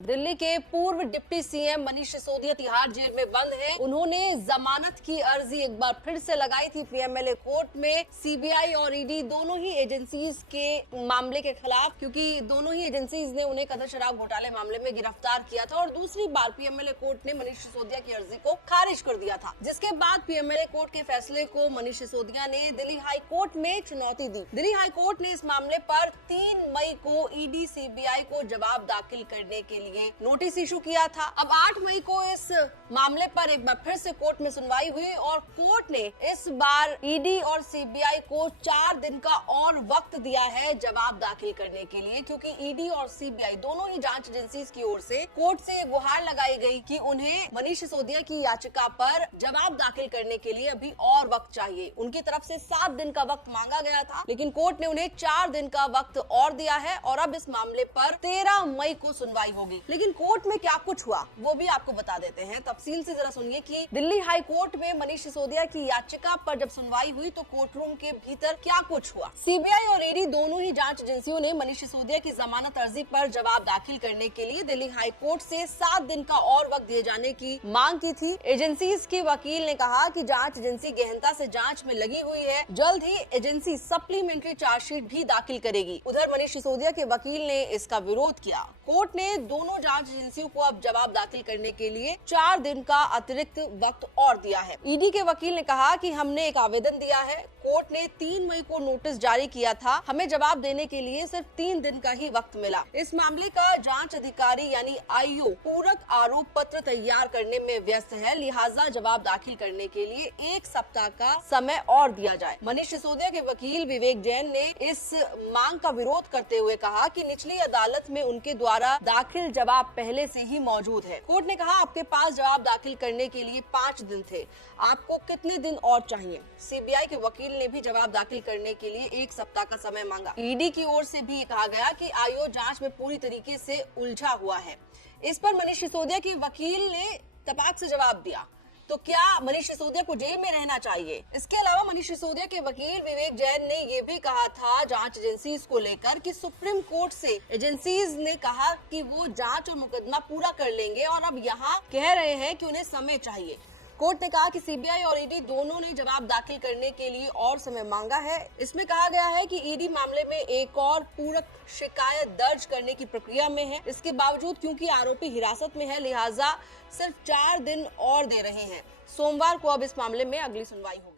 दिल्ली के पूर्व deputy CM Manish Sisodia Tihar jail में बंद हैं। उन्होंने जमानत की अर्जी एक बार फिर से लगाई थी पीएमएलए कोर्ट में सीबीआई और ईडी दोनों ही एजेंसीज के मामले के खिलाफ, क्योंकि दोनों ही एजेंसीज ने उन्हें कथित शराब घोटाले मामले में गिरफ्तार किया था और दूसरी बार पीएमएलए कोर्ट ने मनीष सिसोदिया की अर्जी को खारिज कर दिया था, जिसके बाद पीएमएलए कोर्ट के फैसले को मनीष सिसोदिया ने दिल्ली हाई कोर्ट में चुनौती दी। दिल्ली हाई कोर्ट ने इस मामले पर 3 मई को ईडी सीबीआई को जवाब दाखिल करने के लिए नोटिस इशू किया था। अब 8 मई को इस मामले पर एक बार फिर से कोर्ट में सुनवाई हुई और कोर्ट ने इस बार ईडी और सीबीआई को 4 दिन का और वक्त दिया है जवाब दाखिल करने के लिए, क्योंकि ईडी और सीबीआई दोनों ही जांच एजेंसी की ओर से कोर्ट से गुहार लगाई गई कि उन्हें मनीष सिसोदिया की याचिका पर जवाब दाखिल करने के लिए अभी और वक्त चाहिए। उनकी तरफ से 7 दिन का वक्त मांगा गया था, लेकिन कोर्ट ने उन्हें 4 दिन का वक्त और दिया है और अब इस मामले पर 13 मई को सुनवाई होगी। लेकिन कोर्ट में क्या कुछ हुआ वो भी आपको बता देते हैं। तफसील से जरा सुनिए कि दिल्ली हाई कोर्ट में मनीष सिसोदिया की याचिका पर जब सुनवाई हुई तो कोर्ट रूम के भीतर क्या कुछ हुआ। सीबीआई और ईडी दोनों ही जांच एजेंसियों ने मनीष सिसोदिया की जमानत अर्जी पर जवाब दाखिल करने के लिए दिल्ली हाई कोर्ट से 7 दिन का और वक्त दिए जाने की मांग की थी। एजेंसीज के वकील ने कहा कि जांच एजेंसी गहनता से जांच में लगी हुई है, जल्द ही एजेंसी सप्लीमेंट्री चार्जशीट भी दाखिल करेगी। उधर मनीष सिसोदिया के वकील ने इसका विरोध किया। कोर्ट ने दोनों जांच एजेंसियों को अब जवाब दाखिल करने के लिए 4 दिन का अतिरिक्त वक्त और दिया है। ईडी के वकील ने कहा कि हमने एक आवेदन दिया है, कोर्ट ने 3 मई को नोटिस जारी किया था, हमें जवाब देने के लिए सिर्फ 3 दिन का ही वक्त मिला। इस मामले का जांच अधिकारी यानी आईओ पूरक आरोप पत्र तैयार करने में व्यस्त है, लिहाजा जवाब दाखिल करने के लिए 1 सप्ताह का समय और दिया जाए। मनीष सिसोदिया के वकील विवेक जैन ने इस मांग का विरोध करते हुए कहा कि निचली अदालत में उनके द्वारा दाखिल जवाब पहले से ही मौजूद है। कोर्ट ने कहा आपके पास जवाब दाखिल करने के लिए 5 दिन थे, आपको कितने दिन और चाहिए। सीबीआई के वकील ने भी जवाब दाखिल करने के लिए 1 सप्ताह का समय मांगा। ईडी की ओर से भी कहा गया कि आईओ जांच में पूरी तरीके से उलझा हुआ है। इस पर मनीष सिसोदिया के वकील ने तपाक से जवाब दिया, तो क्या मनीष सिसोदिया को जेल में रहना चाहिए। इसके अलावा मनीष सिसोदिया के वकील विवेक जैन ने ये भी कहा था जांच एजेंसीज को लेकर कि सुप्रीम कोर्ट से एजेंसीज ने कहा कि वो जांच और मुकदमा पूरा कर लेंगे और अब यहाँ कह रहे हैं कि उन्हें समय चाहिए। कोर्ट ने कहा कि सीबीआई और ईडी दोनों ने जवाब दाखिल करने के लिए और समय मांगा है। इसमें कहा गया है कि ईडी मामले में एक और पूरक शिकायत दर्ज करने की प्रक्रिया में है। इसके बावजूद क्योंकि आरोपी हिरासत में है, लिहाजा सिर्फ 4 दिन और दे रहे हैं। सोमवार को अब इस मामले में अगली सुनवाई होगी।